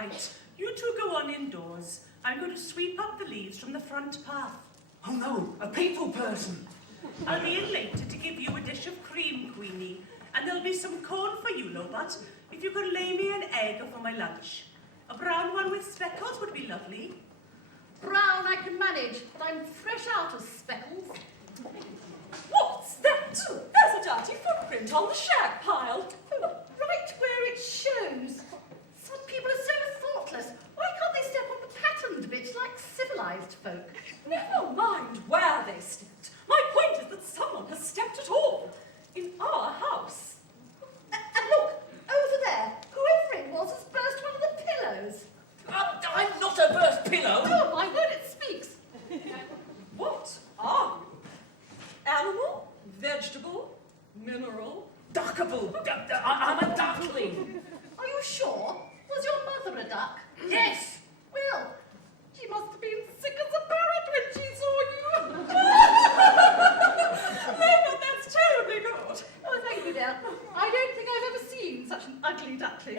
right. You two go on indoors. I'm going to sweep up the leaves from the front path. Oh no, a people person. I'll be in later to give you a dish of cream, Queenie. And there'll be some corn for you, Lobot, if you could lay me an egg for my lunch. A brown one with speckles would be lovely. Brown I can manage, but I'm fresh out of speckles. What's that? There's a dirty footprint on the shag pile. Right where it shows. Some people are so thoughtless. Why can't they step on the patterned bits like civilized folk? Never mind where they stepped. My point is that someone has stepped at all. In our house. And look, over there, whoever it was has burst one of the pillows. I'm not a burst pillow. Oh, my word, it speaks. What are you? Animal? Vegetable? Mineral? Duckable. I'm a duckling. Are you sure? Was your mother a duck? Yes. Well, she must have been sick as a parrot when she saw you. No, but that's terribly good. Oh, thank you, dear. I don't think I've ever seen such an ugly duckling.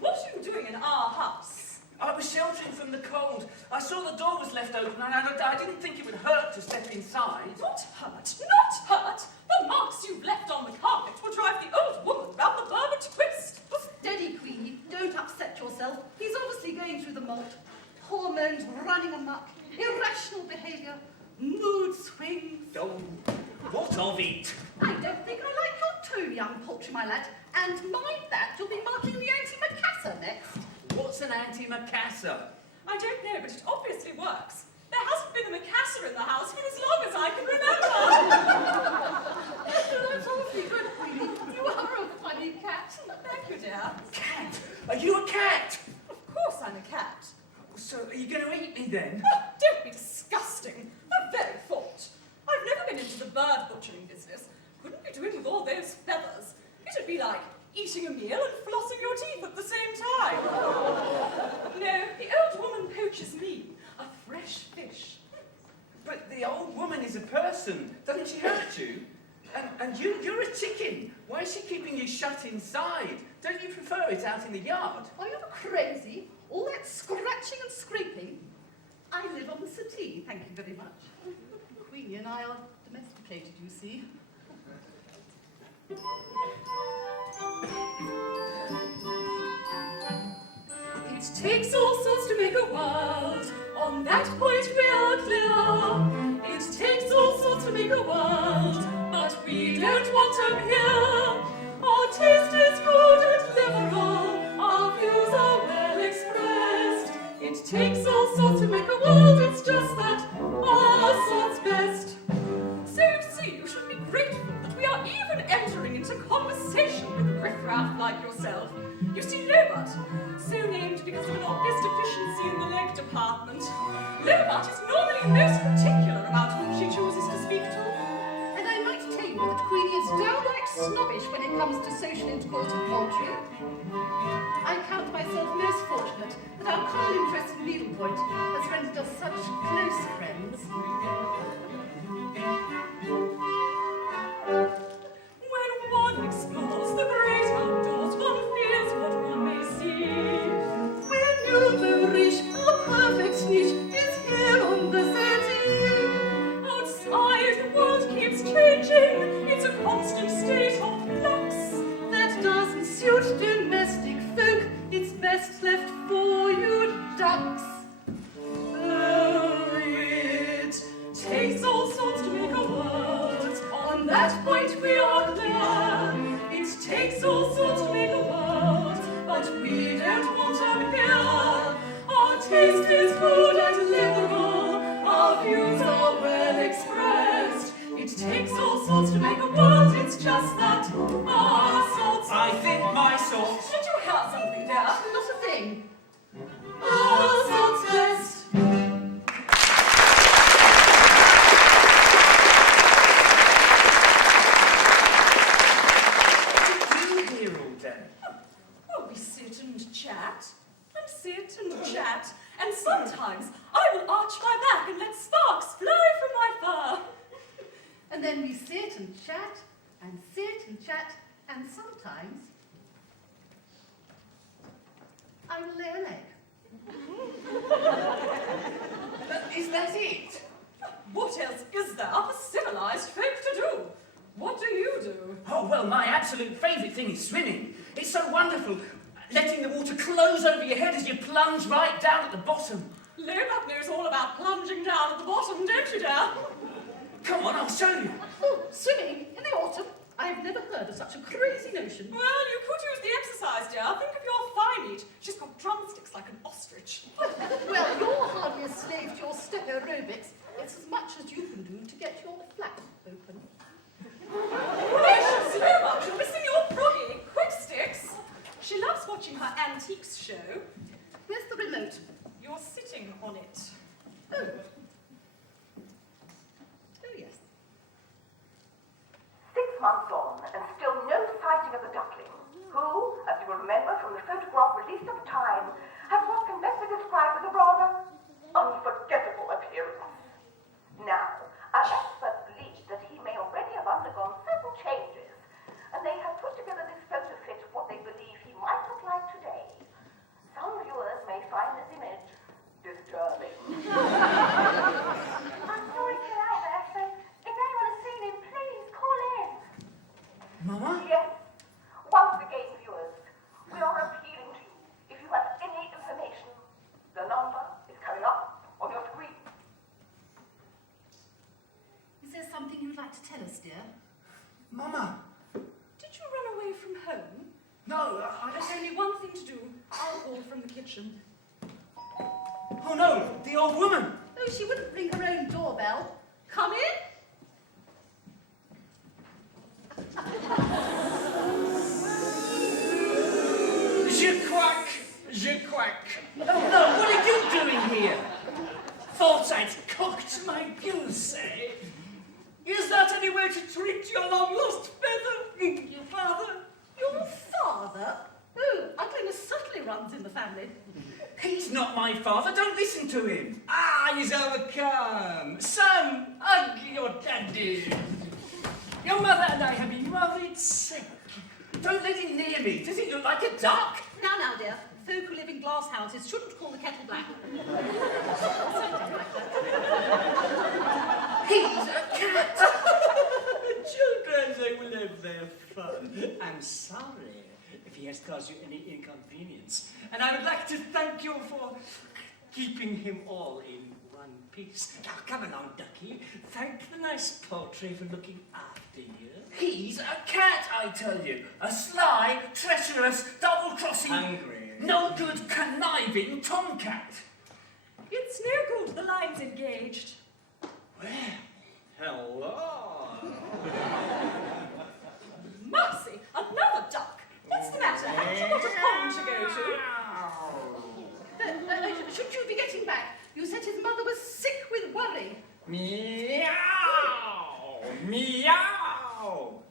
What are you doing in our house? I was sheltering from the cold. I saw the door was left open and I didn't think it would hurt to step inside. Not hurt, not hurt. The marks you've left on the carpet will drive the old woman round the Berber twist. Steady, Queenie. Don't upset yourself. He's obviously going through the molt. Hormones running amok. Irrational behaviour. Mood swings. Oh, what of it? I don't think I like your tone, young poultry, my lad. And mind that, you'll be marking the antimacassar next. What's an antimacassar? I don't know, but it obviously works. There hasn't been a macassar in the house for as long as I can remember. That's awfully good, Queenie. You are a funny cat. Thank you, dear. Cat? Are you a cat? Of course I'm a cat. So are you going to eat me then? Oh, don't be disgusting. The very thought. I've never been into the bird butchering business. Couldn't be doing with all those feathers. It'd be like eating a meal and flossing your teeth at the same time. No, the old woman poaches me, a fresh fish. But the old woman is a person. Doesn't she hurt you? And you're a chicken. Why is she keeping you shut inside? Don't you prefer it out in the yard? Are you crazy? All that scratching and scraping? I live on the settee, thank you very much. Queenie and I are domesticated, you see. It takes all sorts to make a world. On that point we are clear. It takes all sorts to make a world, but we don't want them here. Our taste is good and liberal. Our views are well expressed. It takes all sorts to make a world. It's just that our sort's best. So you see, you should be grateful that we are even entering into conversation with riffraff like yourself. You see, Lobot, so named because of an obvious deficiency in the leg department. Lobot is normally most particular about whom she chooses to speak to. And I might tell you that Queenie is downright snobbish when it comes to social intercourse and poultry. I count myself most fortunate that our common interest in needlepoint has rendered us such close friends. When one explores the great outdoors, one feels what one may see. When you reach our perfect niche is here on the settee. Outside, the world keeps changing. It's a constant state of flux. That doesn't suit domestic folk. It's best left for you ducks. Oh, it takes all sorts to make a world. On that point we are clear. It takes all sorts to make a world, but we don't want them here. Our taste is good and liberal. Our views are well expressed. It takes all sorts to make a world. It's just that our sorts. I think my sort. Did you hear something, dear? Not a thing. Our sorts best. What do you do here all day? Oh, we sit and chat, and sit and chat, and sometimes I will arch my back and let sparks fly from my fur. And then we sit and chat, and sit and chat, and sometimes I will will lay an egg. Is that it? What else is there for civilized folk to do? What do you do? Oh, well, my absolute favourite thing is swimming. It's so wonderful, letting the water close over your head as you plunge right down at the bottom. Lobot knows all about plunging down at the bottom, don't you, dear? Come on, I'll show you. Oh, swimming in the autumn? I've never heard of such a crazy notion. Well, you could use the exercise, dear. Think of your thigh meat. She's got drumsticks like an ostrich. Well, you're hardly a slave to your step aerobics. It's as much as you can do to get your flap open. Gracious, Lobot, you're missing your proggy. Quick sticks. She loves watching her antiques show. Where's the remote? You're sitting on it. Oh. Oh, yes. 6 months on, and still no sighting of the duckling, who, as you will remember from the photograph released at the time, has what can best be described as a rather unforgettable appearance. Now, our experts believe that he may already have undergone certain changes, and they have put together this photo fit of what they believe he might look like today. Some viewers may find this image disturbing. I'm sorry to lie there, so if anyone has seen him, please call in. Mama? Yes. Once again, viewers, we are appealing to you. If you have any information, the number is coming up on your screen. Is there something you'd like to tell us, dear? Mama? Did you run away from home? No, There's only one thing to do. I'll call from the kitchen. Oh no, the old woman! Oh, she wouldn't ring her own doorbell. Come in. Je quack. Oh no, what are you doing here? Thought I'd cocked my goose, eh? Is that any way to treat your long-lost feather, your father? Your father? Oh, ugliness certainly runs in the family. He's not my father, don't listen to him. Ah, he's overcome. Son, hug your daddy. Your mother and I have been worried sick. Don't let him near me. Does he look like a duck? Now, dear. Folk who live in glass houses shouldn't call the kettle black. He's a cat. Children, they will have their fun. I'm sorry if he has caused you any inconvenience. And I would like to thank you for keeping him all in one piece. Now, come along, ducky. Thank the nice poultry for looking after you. He's a cat, I tell you. A sly, treacherous, double-crossing, Hungry. no good, conniving tomcat. It's no good. The line's engaged. Well, hello. Mercy, another duck. What's the matter? Haven't you got a pond to go to? Shouldn't you be getting back? You said his mother was sick with worry. Meow! Meow!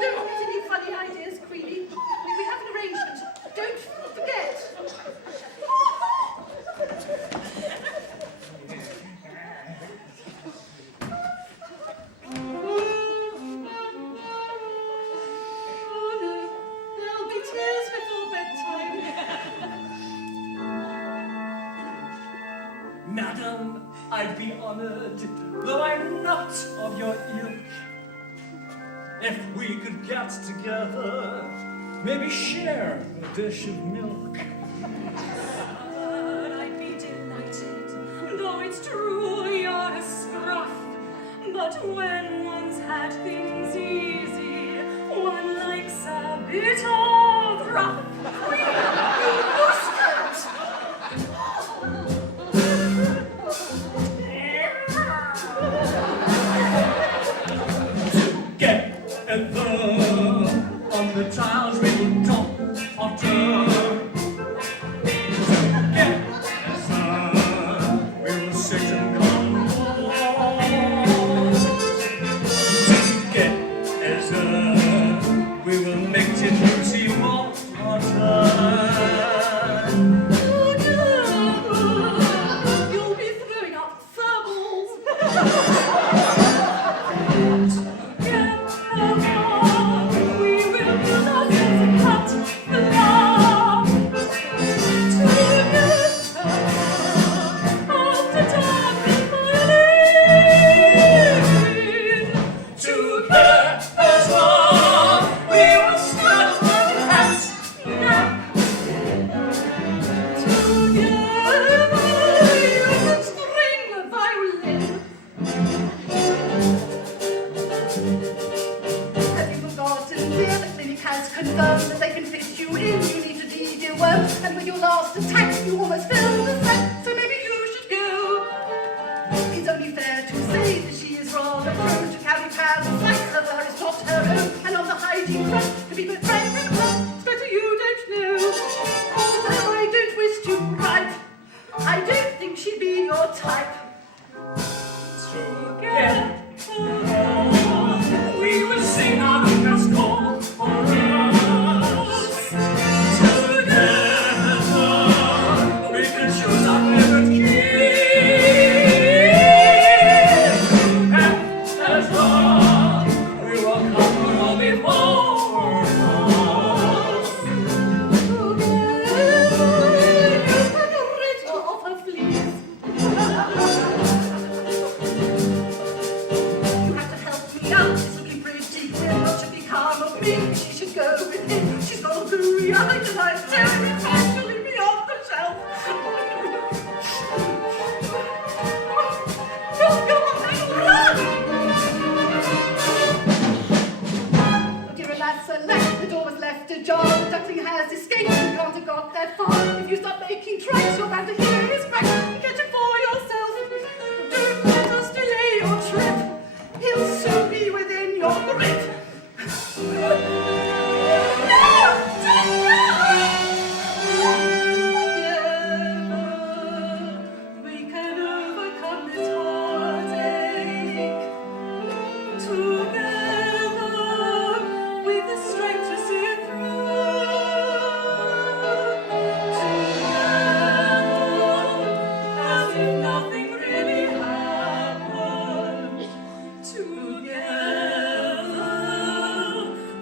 Don't get any funny ideas, Queenie. We have an arrangement. Don't forget. Oh no, there'll be tears before bedtime. Madam, I'd be honored, though I'm not of your ilk, if we could get together, maybe share a dish of milk. I'd be delighted, though it's true you're a scruff. But when one's had things easy, one likes a bit of rough. Together on the tiles we will top otter to tax. You almost filled the sack, so maybe you should go. It's only fair to say that she is rather prone to carry pads. Slice of her is not her own, and on the hygiene front, to be good friends with her, it's better you don't know. Although I don't wish to gripe, I don't think she'd be your type. Together, we will sing our last call for us. Together, we can choose our favorite king. And as long we will come all before us. Rid her of her fleas. You have to help me out. It's looking pretty clear. What should become of me? She should go with him. She's got all gooey eyes and I'm terribly passionately beyond the shelf. Dear alas, alas, the door was left ajar. The duckling has escaped. You can't have got that far. If you start making tracks, you're bound to hear his crack. Get it for yourself. Don't let us delay your trip. He'll soon be within your grip. Together, we can overcome this heartache. Together, with the strength to see it through. Together, as if nothing really happened. Together,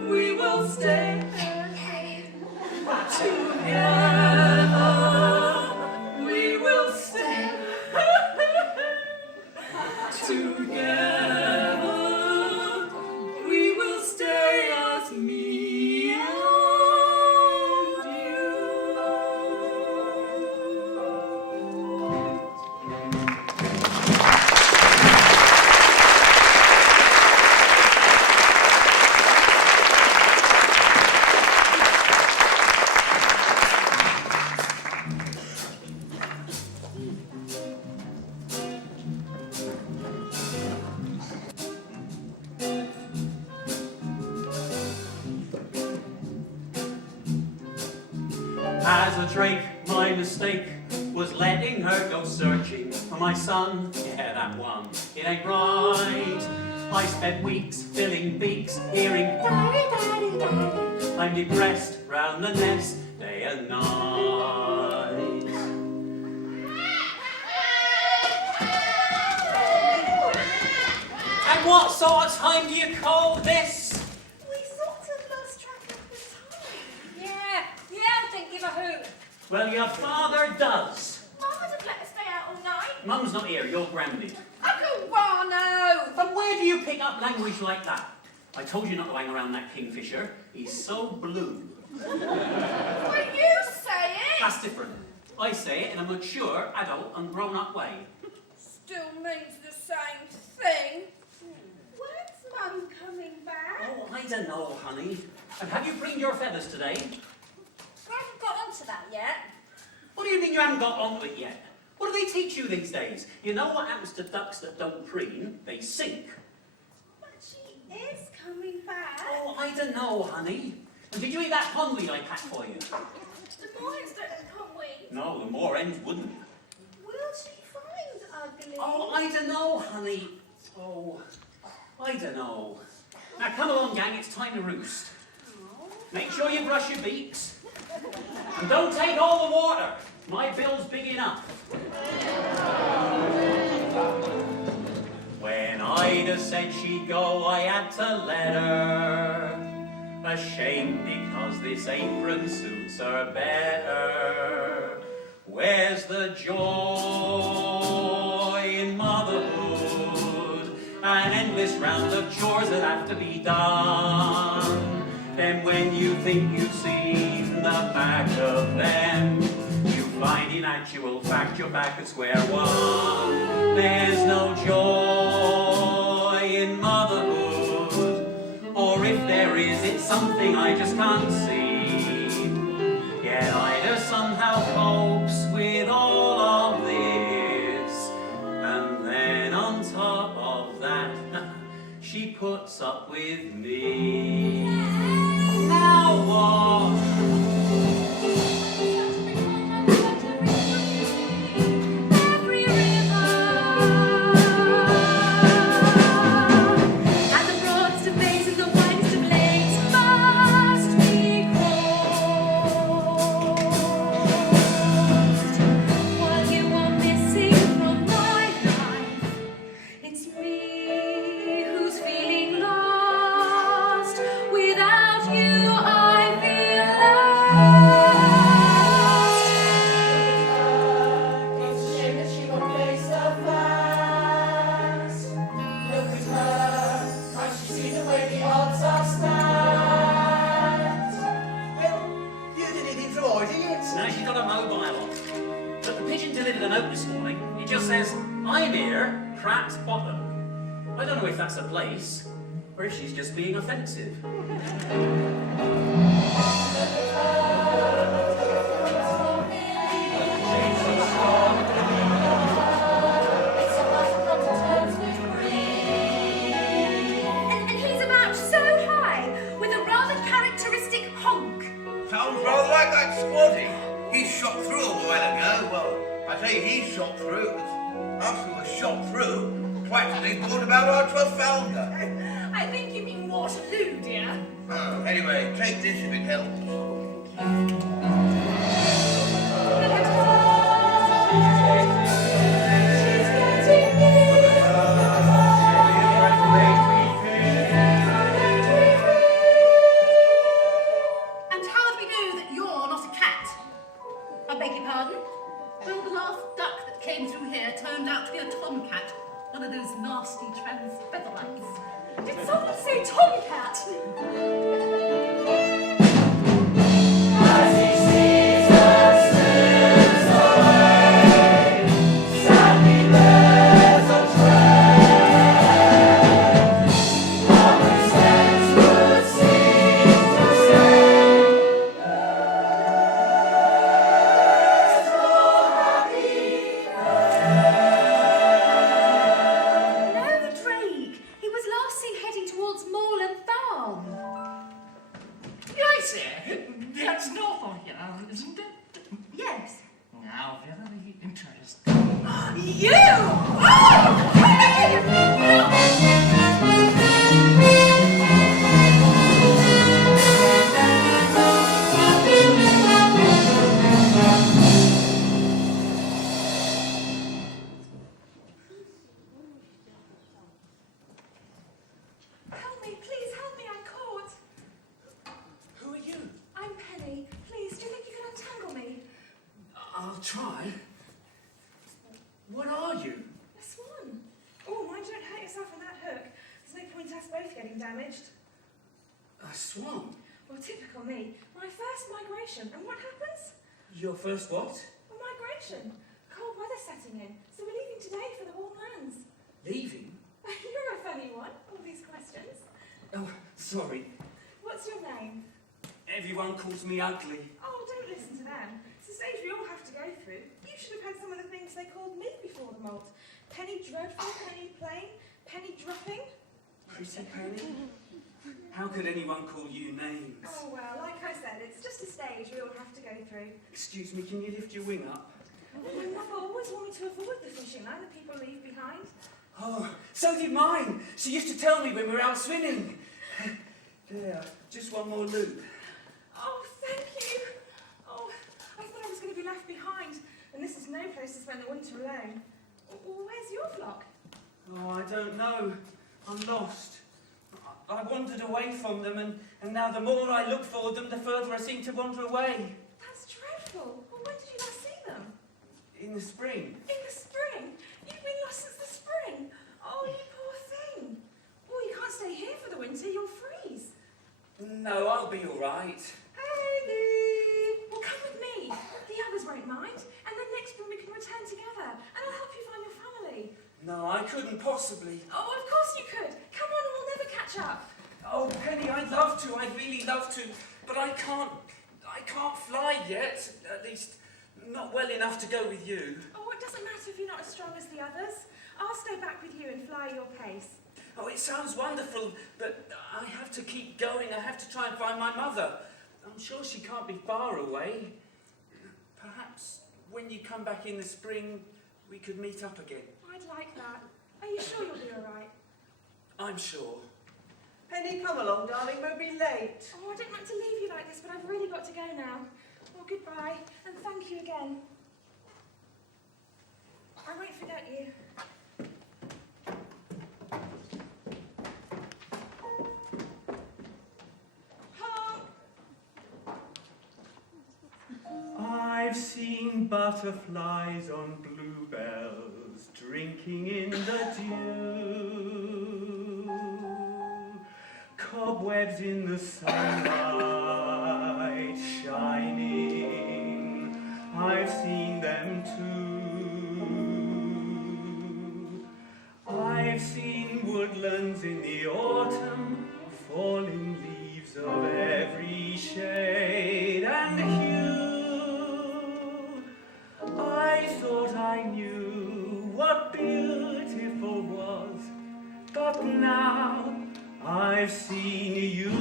we will stay. Together, we will stay. Together, we will stay as me and you. As a drake, my mistake was letting her go searching for my son. Yeah, that one, it ain't right. I spent weeks filling beaks, hearing daddy, daddy, daddy. I'm depressed round the nest, day and night. And what sort of time do you call this? We sort of lost track of the time. Yeah, I didn't give a hoot. Well, your father does. Mum would have let us stay out all night. Mum's not here, you're grounded. Uncle Wano! But where do you pick up language like that? I told you not to hang around that kingfisher. He's so blue. Well, you say it! That's different. I say it in a mature, adult and grown-up way. Still means the same thing. When's Mum coming back? Oh, I don't know, honey. And have you preened your feathers today? I haven't got onto that yet. What do you mean you haven't got onto it yet? What do they teach you these days? You know what happens to ducks that don't preen? They sink. But she is coming back. Oh, I don't know, honey. And did you eat that pondweed I packed for you? The boys don't come with. No, the more ends wouldn't. Will she find ugly? Oh, I don't know, honey. Oh, I don't know. Now come along, gang, it's time to roost. Make sure you brush your beaks. And don't take all the water. My bill's big enough. When Ida said she'd go, I had to let her. Ashamed because this apron suits her better. Where's the joy in motherhood? An endless round of chores that have to be done. Then when you think you've seen the back of them, you find in actual fact you're back at square one. There's no joy in motherhood, or if there is, it's something I just can't see. Yet Ida somehow up with me. Now what? Every river and the broadest of bays and the widest of lakes must be crossed. While you are missing from my life, it's me who's feeling lost. Without you, I feel lost. It's a shame that she won't face the facts. Look at her, can't you see the way the odds are stacked? Well, you did anything for hiding it? Now she's got a mobile on. But the pigeon delivered a note this morning. It just says, I'm here, cracked bottom. I don't know if that's a place, or if she's just being offensive. And he's about so high, with a rather characteristic honk. Sounds rather like that squatty. He shot through a while ago. Well, I say he shot through. Us who was shot through practically thought about our Trafalgar. I think you mean Waterloo, dear. Anyway, take this if it helps. And how do we know that you're not a cat? I beg your pardon? Well, the last duck that came through here turned out to be a tomcat. One of those nasty trans featherlights. Did someone say tomcat? No, Drake. He was last seen heading towards Moorland Farm. Yes, that's north of here, isn't it? Yes. Now, very interesting. You! Help me, please help me, I'm caught. Who are you? I'm Penny. Please, do you think you can untangle me? I'll try. What are you? A swan. Oh, mind you don't hurt yourself on that hook. There's no point us both getting damaged. A swan? Well, typical me. My first migration. And what happens? Your first what? A migration. Cold weather setting in. So we're leaving today for the warm lands. Leaving? You're a funny one. All these questions. Oh, sorry. What's your name? Everyone calls me ugly. Oh, don't listen to them. It's a stage we all have to go through. You should have had some of the things they called me before the molt. Penny dreadful, penny plain, penny dropping. Pretty Penny? How could anyone call you names? Oh well, like I said, it's just a stage we all have to go through. Excuse me, can you lift your wing up? My mother always wanted to avoid the fishing line that people leave behind. Oh, so did mine. She used to tell me when we were out swimming. There, just one more loop. Oh, thank you. Oh, I thought I was going to be left behind, and this is no place to spend the winter alone. Where's your flock? Oh, I don't know. I'm lost. I wandered away from them, and now the more I look for them, the further I seem to wander away. That's dreadful. Well, when did you last see them? In the spring. In the spring? You've been lost since the spring? Oh, you poor thing. Oh, you can't stay here for the winter, you'll freeze. No, I'll be all right. Haley! Well, come with me. The others won't mind. And then next spring we can return together, and I'll help you find your family. No, I couldn't possibly. Oh, of course you could. Come on and we'll never catch up. Oh, Penny, I'd love to. I'd really love to. But I can't fly yet. At least, not well enough to go with you. Oh, it doesn't matter if you're not as strong as the others. I'll stay back with you and fly your pace. Oh, it sounds wonderful, but I have to keep going. I have to try and find my mother. I'm sure she can't be far away. Perhaps when you come back in the spring, we could meet up again. I'd like that. Are you sure you'll be all right? I'm sure. Penny, come along, darling, we'll be late. Oh, I don't like to leave you like this, but I've really got to go now. Well, goodbye, and thank you again. I won't forget you. Honk! I've seen butterflies on bluebells drinking in the dew, cobwebs in the sunlight shining. I've seen them too. I've seen woodlands in the autumn, falling leaves of every shade and hue. I thought I knew what beautiful was, but now I've seen you.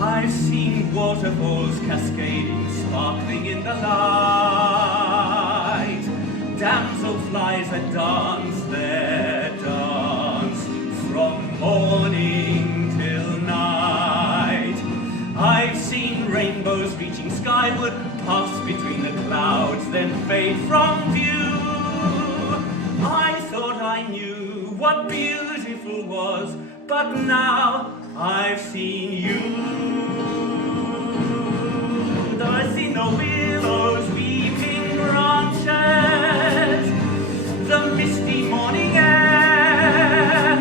I've seen waterfalls cascading, sparkling in the light. Damselflies that dance their dance from morning till night. I've seen rainbows reaching skyward, pass between the clouds, then fade from view. I thought I knew what beautiful was, but now I've seen you. I've seen the willows weeping branches, the misty morning air.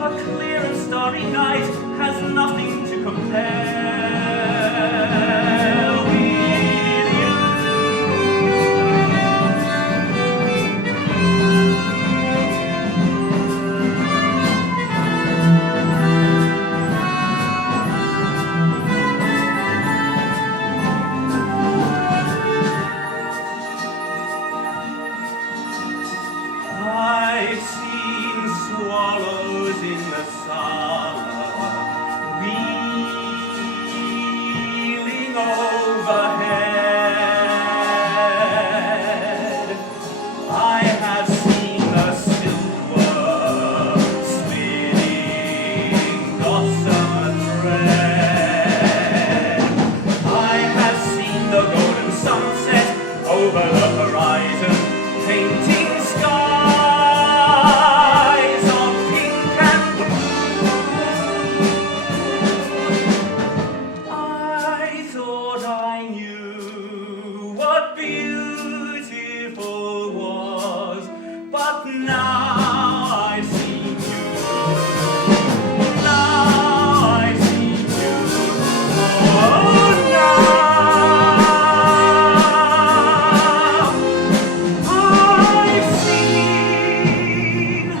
A clear and starry night has nothing to compare with you. I've seen swallows in the summer wheeling overhead. I have seen the silkworm spinning gossamer thread. I have seen the golden sunset over the horizon, painting skies of pink and blue. I thought I knew what beautiful was, but now I've seen you. Now I've seen you. Oh, now I've seen you.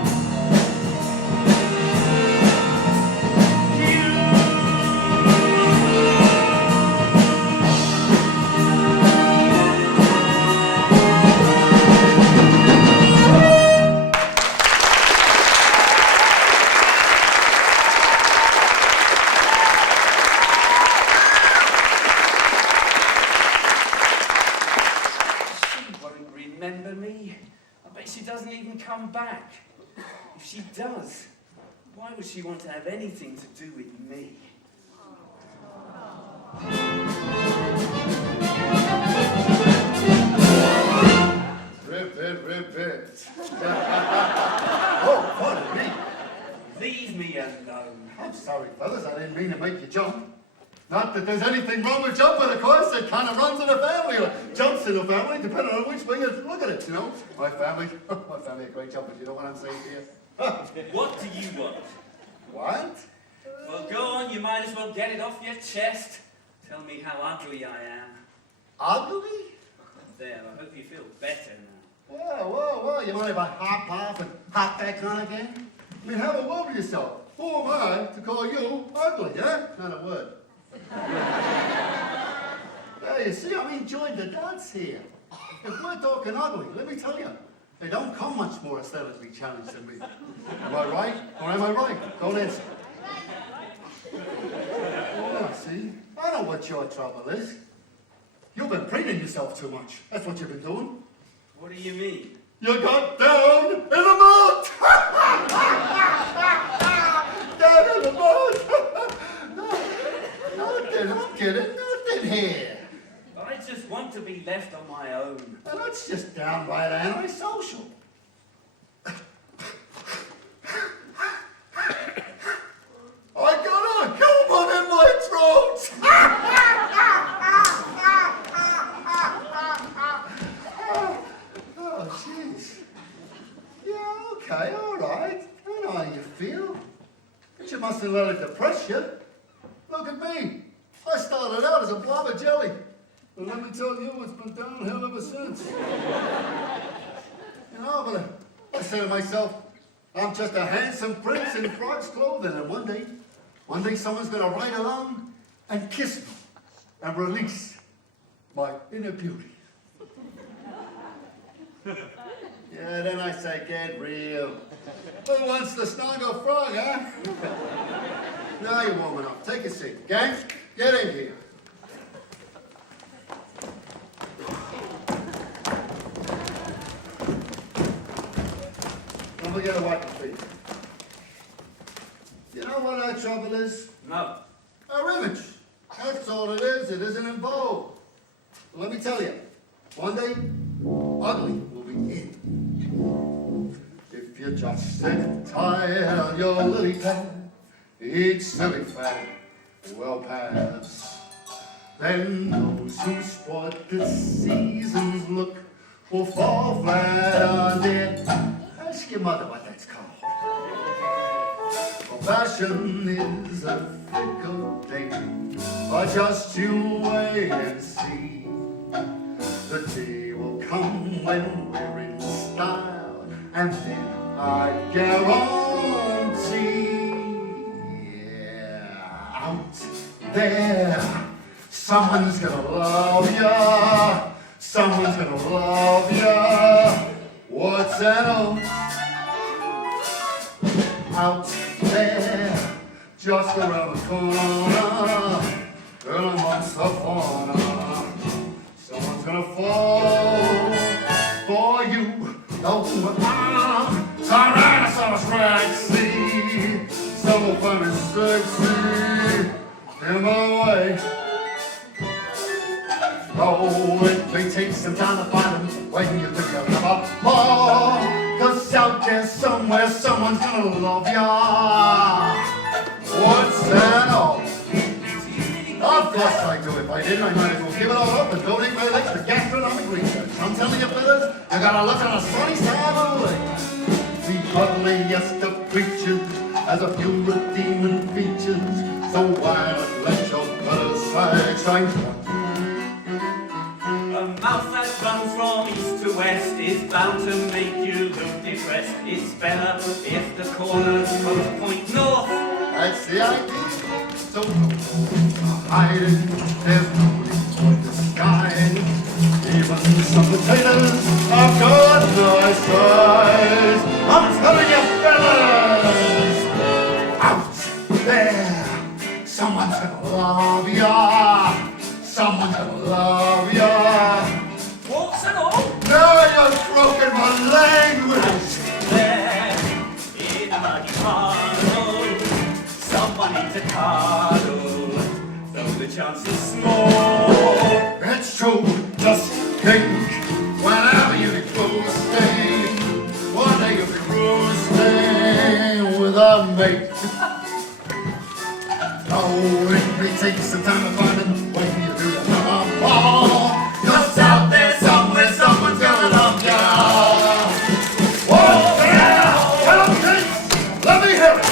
She won't remember me. I bet she doesn't even come back. If she does, why would she want to have anything to do with me? Ribbit. Oh, pardon me. Leave me alone. I'm sorry, fellas. I didn't mean to make you jump. Not that there's anything wrong with jumping, of course. It kind of runs in the family, or jumps in the family, depending on which way you look at it, you know. My family are great jumpers, you know what I'm saying to you? What do you want? What? Well, go on, you might as well get it off your chest. Tell me how ugly I am. Ugly? There, I hope you feel better now. Whoa, you mind if I hop off and hop back on again? I mean, have a word with yourself. Who am I to call you ugly, eh? Not a word. Yeah, you see, I'm enjoying the dance here. If we're talking ugly, let me tell you, they don't come much more aesthetically challenged than me. Am I right or am I right? Don't answer. Yeah, see, I know what your trouble is. You've been preening yourself too much. That's what you've been doing. What do you mean? You got down in the mud! Down in the mud! I'm kidding, nothing here. I just want to be left on my own. Now, that's just downright antisocial. I got a human in my throat! Oh, jeez. Yeah, okay, all right. I know how you feel. But you mustn't let it depress you. Look at me. I started out as a blob of jelly. But let me tell you, it's been downhill ever since. You know, but I say to myself, I'm just a handsome prince in frog's clothing, and one day someone's gonna ride along and kiss me and release my inner beauty. Yeah, then I say, get real. Who wants to snuggle a frog, huh? Now you're warming up. Take a seat. Gang, get in here. Don't forget to wipe your feet. You know what our trouble is? No. Our image. That's all it is. It isn't in vogue. Let me tell you, one day, ugly will be in. If you just sit tight on your lily pad, each silly fad will pass. Then those who sport the season's look will fall flat on dead. Ask your mother what that's called. For fashion is a fickle thing, but just you wait and see. The day will come when we're in style, and then I guarantee, yeah, out there, someone's gonna love ya, someone's gonna love ya. What's that all? Out there, just around the corner, girl amongst the fauna. Someone's gonna fall for you. Oh, Tyrannosaurus Rex, see, so fun and sexy in my way. Oh, it may take some time to find them when you think you'll never fall. 'Cause out there somewhere, someone's gonna love ya. What's that all? Of course I do. If I didn't, I might as well give it all up and donate my legs to gastronomic research. I'm telling you, fellas, you gotta look on the sunny side of the lake. The ugliest of creatures has a few redeeming features, so why not let your better side shine through? A mouth that runs from east to west is bound to make you look depressed. It's better if the corners both point north. That's the idea. So hide it, there's no need for disguise. Even some potatoes are good nice size. I'm telling you, fellas, out there, someone's gonna love ya. Someone's gonna love ya. What's it all? Now you've broken my language. There, in a muddy puddle, someone needs a cuddle, though the chance is small. It's true, just think, whenever you get roasting, one day you'll be roasting with a mate. Oh, it may take some time to find them when you do your fall. Just out there somewhere, someone's gonna love ya. Whoa, yeah! Hello, kids! Let me hear it!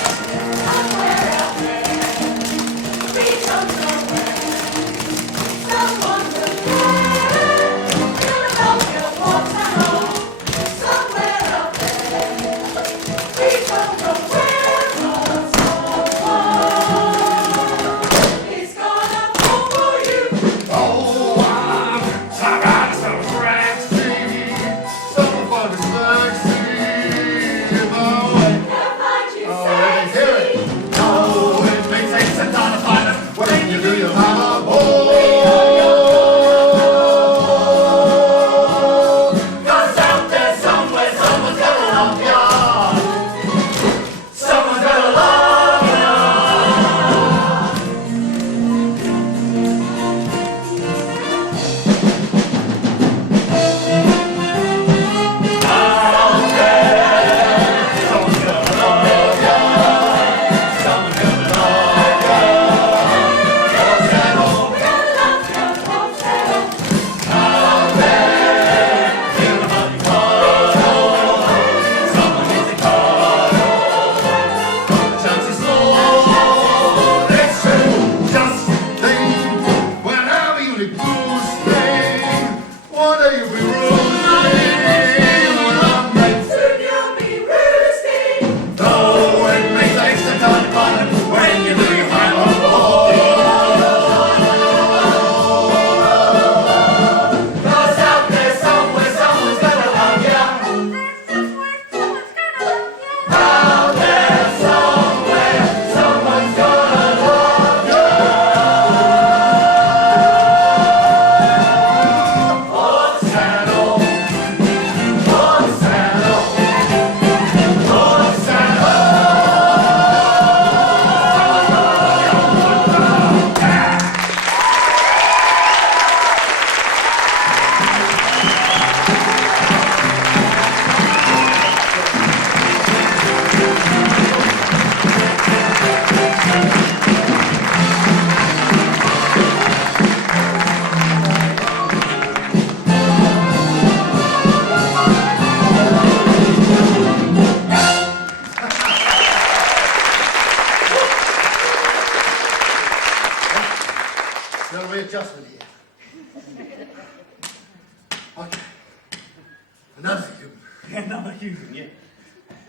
Another human. Yeah, another human, yeah.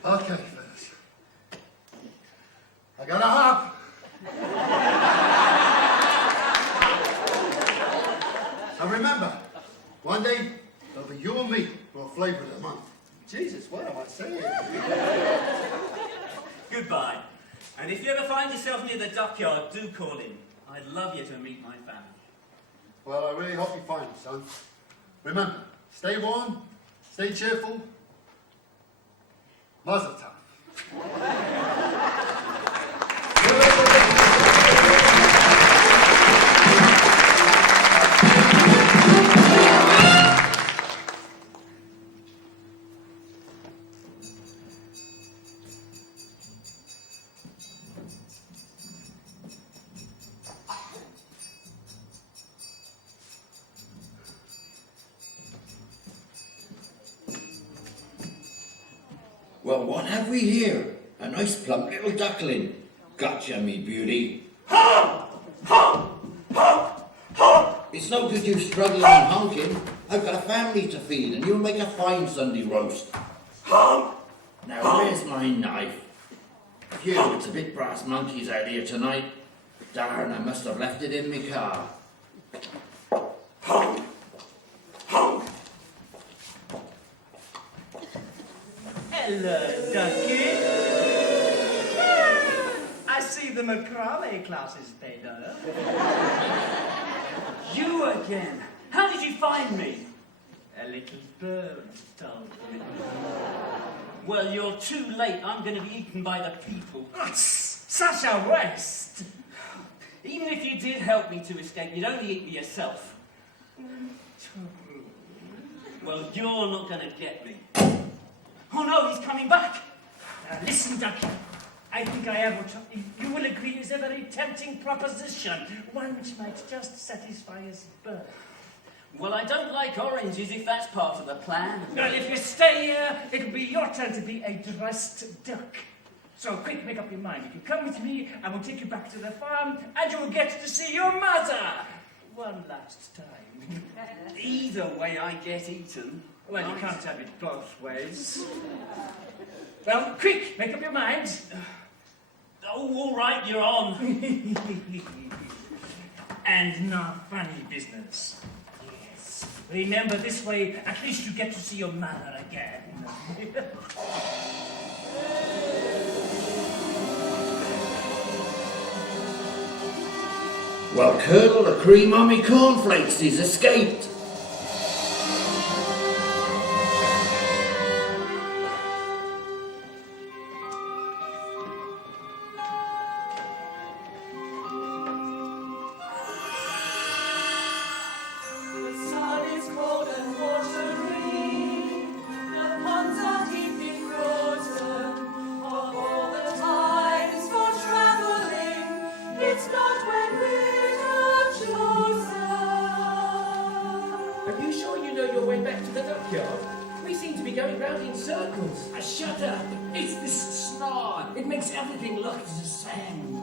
Okay, fellas. I got a hop. Now remember, one day there'll be you and me for a flavour of the month. Jesus, what am I saying? Goodbye. And if you ever find yourself near the dockyard, do call in. I'd love you to meet my family. Well, I really hope you find it, son. Remember, stay warm, stay cheerful. Mazel tov. Well, what have we here? A nice plump little duckling. Gotcha, me beauty. It's no good you struggling and honking. I've got a family to feed, and you'll make a fine Sunday roast. Now, where's my knife? Phew, it's a bit brass monkeys out here tonight. Darn, I must have left it in my car. Hello, ducky. I see the macrame class is paid up. You again? How did you find me? A little bird told me. Well, you're too late. I'm going to be eaten by the people. That's such a waste. Even if you did help me to escape, you'd only eat me yourself. Well, you're not going to get me. Oh no, he's coming back. Listen, ducky. I think I have what you will agree is a very tempting proposition. One which might just satisfy his birth. Well, I don't like oranges if that's part of the plan. Well, if you stay here, it'll be your turn to be a dressed duck. So quick, make up your mind. If you come with me, I will take you back to the farm, and you will get to see your mother. One last time. Either way, I get eaten. Well, you can't have it both ways. Well, quick, make up your mind. Oh, all right, you're on. And no funny business. Yes. Remember, this way, at least you get to see your mother again. Well, curdle the cream on me cornflakes, he's escaped. Shut up! It's this snarl. It makes everything look the same.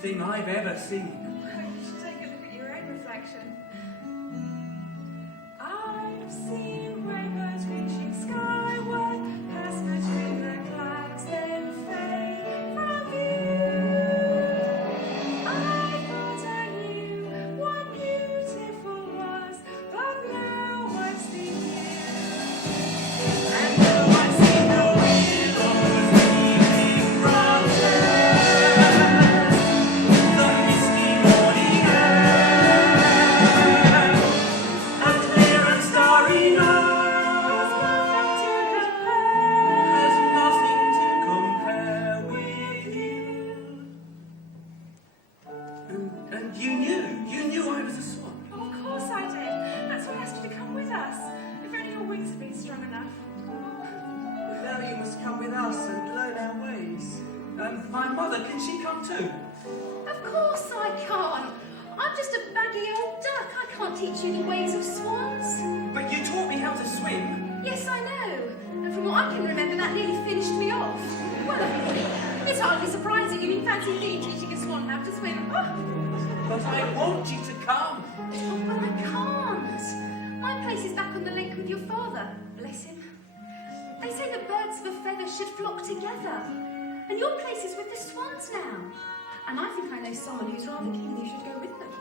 Thing I've ever seen. You should take a look at your own reflection. I've seen rainbows reaching skyward, past between the clouds, then fade from view. I thought I knew what beautiful was, but now I see you. And though I see no willows leaving branches, the misty do. Of course I can't. I'm just a baggy old duck. I can't teach you the ways of swans. But you taught me how to swim. Yes, I know. And from what I can remember, that nearly finished me off. Well, it's hardly surprising you fancy me teaching a swan how to swim. Oh. But I want you to come. Oh, but I can't. My place is back on the lake with your father. Bless him. They say that birds of a feather should flock together. And your place is with the swans now. And I think I know someone who's rather keen you should go with them.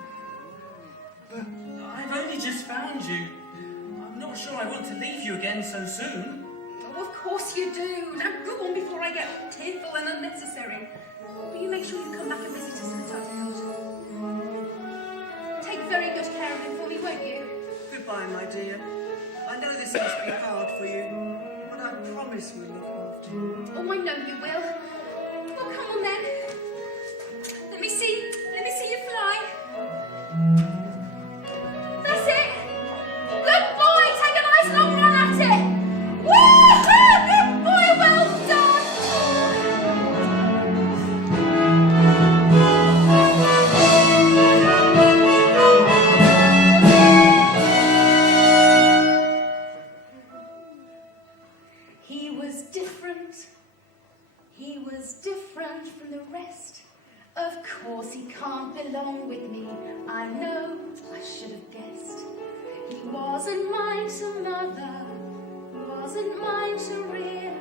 But I've only just found you. I'm not sure I want to leave you again so soon. Oh, of course you do. Now go on before I get tearful and unnecessary. Will you make sure you come back and visit us at the Tutfield? Take very good care of him for me, won't you? Goodbye, my dear. I know this must be hard for you, but I promise we'll look after you. Oh, I know you will. Well, come on then. Let me see you fly. That's it. Good boy. Take a nice long run at it. Woo-hoo! Good boy. Well done. He was different. He was different from the rest. Of course he can't belong with me. I know, I should have guessed. He wasn't mine to mother, wasn't mine to rear.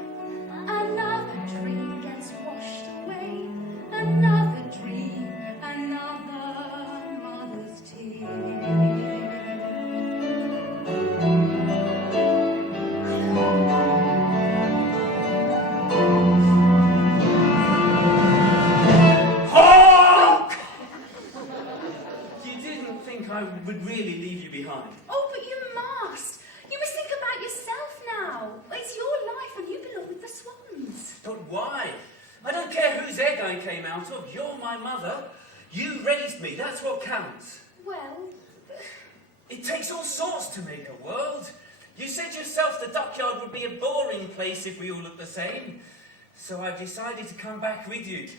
Another dream gets washed away. Another dream, another mother's tear. I would really leave you behind. Oh, but you must. You must think about yourself now. It's your life and you belong with the swans. But why? I don't care whose egg I came out of. You're my mother. You raised me. That's what counts. Well... It takes all sorts to make a world. You said yourself the duckyard would be a boring place if we all looked the same. So I've decided to come back with you.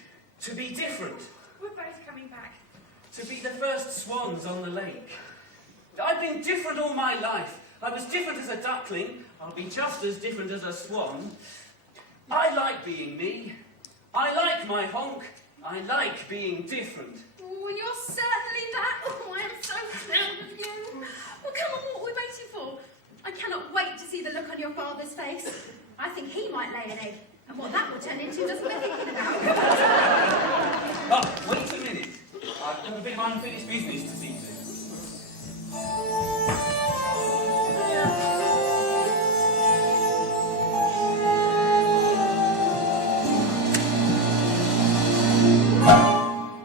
To be different. We're both coming back. To be the first swans on the lake. I've been different all my life. I was different as a duckling. I'll be just as different as a swan. I like being me. I like my honk. I like being different. Oh, and you're certainly that. Oh, I am so proud of you. Well, come on, what are we waiting for? I cannot wait to see the look on your father's face. I think he might lay an egg. And what that will turn into doesn't matter thinking about. Oh, wait a minute. I've got a bit of unfinished business to see to.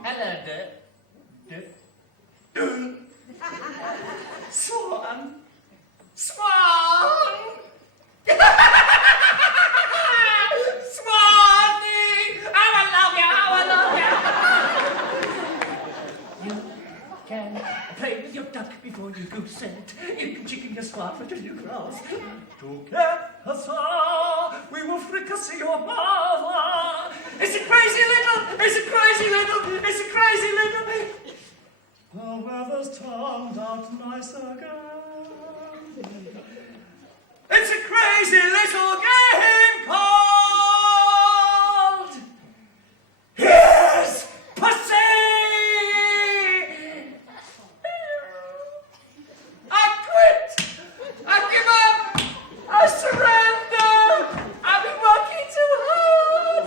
Hello, Dick. Swan. Swan! Swanee! How I love you, how I love you! You can play with your duck before you goose it. You can chicken your squad for your grass. Together, we will fricassee your mother. Is it crazy little? Is it crazy little? Is it crazy little? The weather's turned out nice again. It's a crazy little game called... Here's Pussy! I quit! I give up! I surrender! I've been working too hard!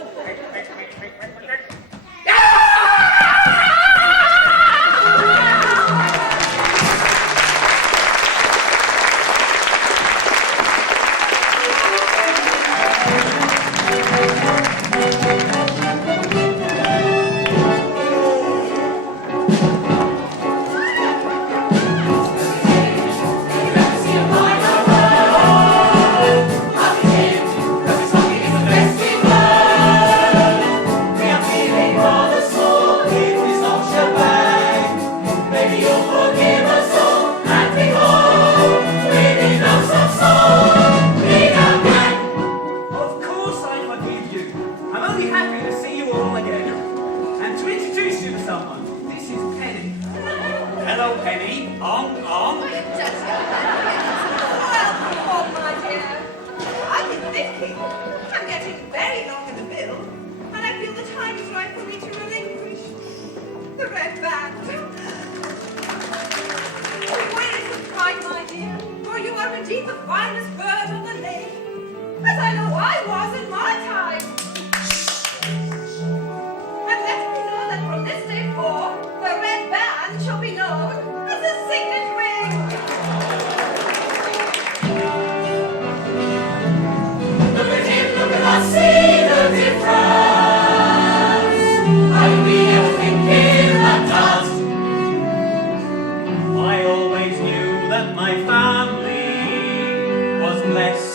as I know I was in my time. And let me know that from this day forth, the red band shall be known as a signet ring. Look at him, look at us, see the difference. Like we ever thinking that does. I always knew that my family was blessed